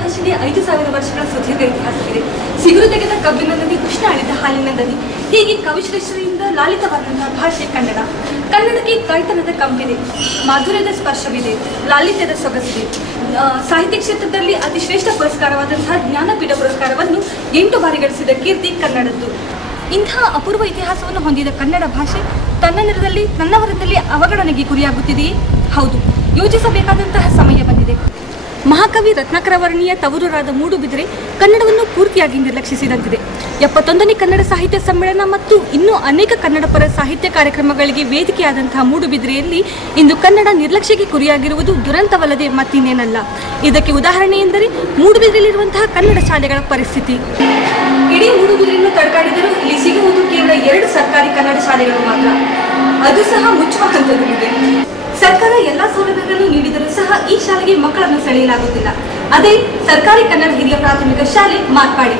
ಭಾಷೆಗೆ 5000 ವರ್ಷಗಳ ಸುದೀರ್ಘ ಇತಿಹಾಸವಿದೆ. ಸಿಗುರು ತೆಗೆದ ಕಬ್ಬಿನ ನದಿ, ಉಷ್ಣ ಆಳಿದ ಹಾಲಿನ ನದಿ, ಹೀಗೆ ಕವಿಶ್ರೇಷ್ಠರಿಂದ ಲಾಲಿತವಾದಂತಹ ಭಾಷೆ ಕನ್ನಡ. ಕನ್ನಡಕ್ಕೆ ಕೈತನದ ಕಂಪಿದೆ, ಮಾಧುರ್ಯದ ಸ್ಪರ್ಶವಿದೆ, ಲಾಲಿತ್ಯದ ಸೊಗಸಿದೆ. ಸಾಹಿತ್ಯ ಕ್ಷೇತ್ರದಲ್ಲಿ ಅತಿ ಶ್ರೇಷ್ಠ ಪುರಸ್ಕಾರವಾದಂತಹ ಜ್ಞಾನಪೀಠ ಪುರಸ್ಕಾರವನ್ನು 8 ಬಾರಿ ಗಳಿಸಿದ ಕೀರ್ತಿ ಕನ್ನಡದ್ದು. ಇಂತಹ ಅಪೂರ್ವ ಇತಿಹಾಸವನ್ನು ಹೊಂದಿದ ಕನ್ನಡ ಭಾಷೆ ತನ್ನವರದಲ್ಲಿ ಅವಗಣನೆಗೆ ಗುರಿಯಾಗುತ್ತಿದೆಯೇ? ಹೌದು, ಯೋಚಿಸಬೇಕಾದಂತಹ ಸಮಯ ಬಂದಿದೆ. ಮಹಾಕವಿ ರತ್ನಾಕರವರ್ಣಿಯ ತವರೂರಾದ ಮೂಡುಬಿದಿರೆ ಕನ್ನಡವನ್ನು ಪೂರ್ತಿಯಾಗಿ ನಿರ್ಲಕ್ಷಿಸಿದಂತಿದೆ. 71ನೇ ಕನ್ನಡ ಸಾಹಿತ್ಯ ಸಮ್ಮೇಳನ ಮತ್ತು ಇನ್ನೂ ಅನೇಕ ಕನ್ನಡ ಪರ ಸಾಹಿತ್ಯ ಕಾರ್ಯಕ್ರಮಗಳಿಗೆ ವೇದಿಕೆಯಾದಂತಹ ಮೂಡುಬಿದಿರೆಯಲ್ಲಿ ಇಂದು ಕನ್ನಡ ನಿರ್ಲಕ್ಷ್ಯಕ್ಕೆ ಗುರಿಯಾಗಿರುವುದು ದುರಂತವಲ್ಲದೆ ಮತ್ತಿನ್ನೇನಲ್ಲ. ಇದಕ್ಕೆ ಉದಾಹರಣೆ ಎಂದರೆ ಮೂಡುಬಿದಿರೆಯಲ್ಲಿರುವಂತಹ ಕನ್ನಡ ಶಾಲೆಗಳ ಪರಿಸ್ಥಿತಿ. ಇಡೀ ಮೂಡುಬಿದಿರೆಯನ್ನು ತಡಕಾಡಿದರೂ ಇಲ್ಲಿ ಸಿಗುವುದು ಕೇವಲ 2 ಸರ್ಕಾರಿ ಕನ್ನಡ ಶಾಲೆಗಳು ಮಾತ್ರ. ಅದು ಸಹ ಮುಚ್ಚುವ ಹಂತದಲ್ಲಿದೆ. ಸರ್ಕಾರ ಎಲ್ಲ ಸೌಲಭ್ಯಗಳನ್ನು ನೀಡಿದರೂ ಸಹ ಈ ಶಾಲೆಗೆ ಮಕ್ಕಳನ್ನು ಸೆಳೆಯಲಾಗುತ್ತಿಲ್ಲ. ಅದೇ ಸರ್ಕಾರಿ ಕನ್ನಡ ಹಿರಿಯ ಪ್ರಾಥಮಿಕ ಶಾಲೆ ಮಾರ್ಪಾಡಿ.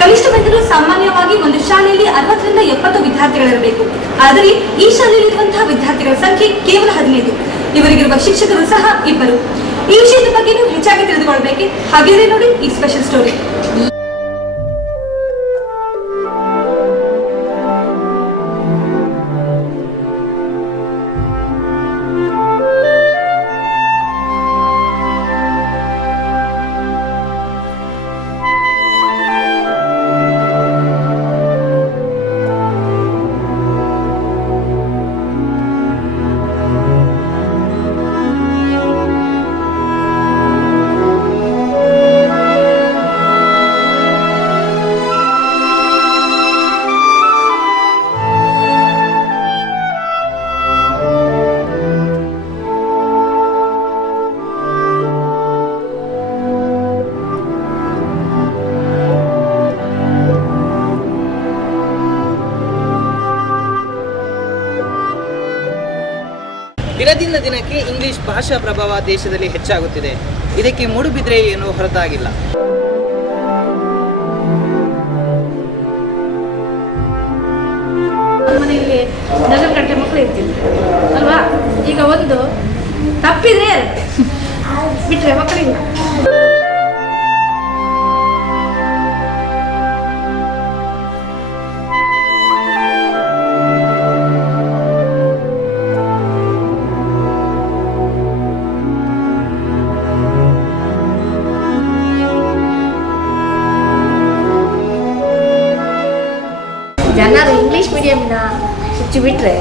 ಕನಿಷ್ಠವೆಂದರೂ ಸಾಮಾನ್ಯವಾಗಿ ಒಂದು ಶಾಲೆಯಲ್ಲಿ 60 ರಿಂದ 70 ವಿದ್ಯಾರ್ಥಿಗಳಿರಬೇಕು. ಆದರೆ ಈ ಶಾಲೆಯಲ್ಲಿರುವಂತಹ ವಿದ್ಯಾರ್ಥಿಗಳ ಸಂಖ್ಯೆ ಕೇವಲ 15. ಇವರಿಗಿರುವ ಶಿಕ್ಷಕರು ಸಹ 2. ಈ ವಿಷಯದ ಬಗ್ಗೆ ನೀವು ಹೆಚ್ಚಾಗಿ ತಿಳಿದುಕೊಳ್ಳಬೇಕೆ? ಹಾಗೆಯೇ ನೋಡಿ ಈ ಸ್ಪೆಷಲ್ ಸ್ಟೋರಿ. ದಿನದಿಂದ ದಿನಕ್ಕೆ ಇಂಗ್ಲಿಷ್ ಭಾಷಾ ಪ್ರಭಾವ ದೇಶದಲ್ಲಿ ಹೆಚ್ಚಾಗುತ್ತಿದೆ. ಇದಕ್ಕೆ ಮೂಡುಬಿದಿರೆ ಏನು ಹೊರತಾಗಿಲ್ಲ. ಮನೆಯಲ್ಲಿ ಡಜನ್ ಗಂಟೆ ಮಕ್ಕಳು ಇರ್ತಿದ್ರು ಅಲ್ವಾ? ಈಗ ಒಂದು ತಪ್ಪಿದ್ರೆ ಬಿಟ್ಟರೆ ಮಕ್ಕಳಿಲ್ಲ. ಜನರು ಇಂಗ್ಲೀಷ್ ಮೀಡಿಯಂನ ಹುಚ್ಚಿ ಬಿಟ್ಟರೆ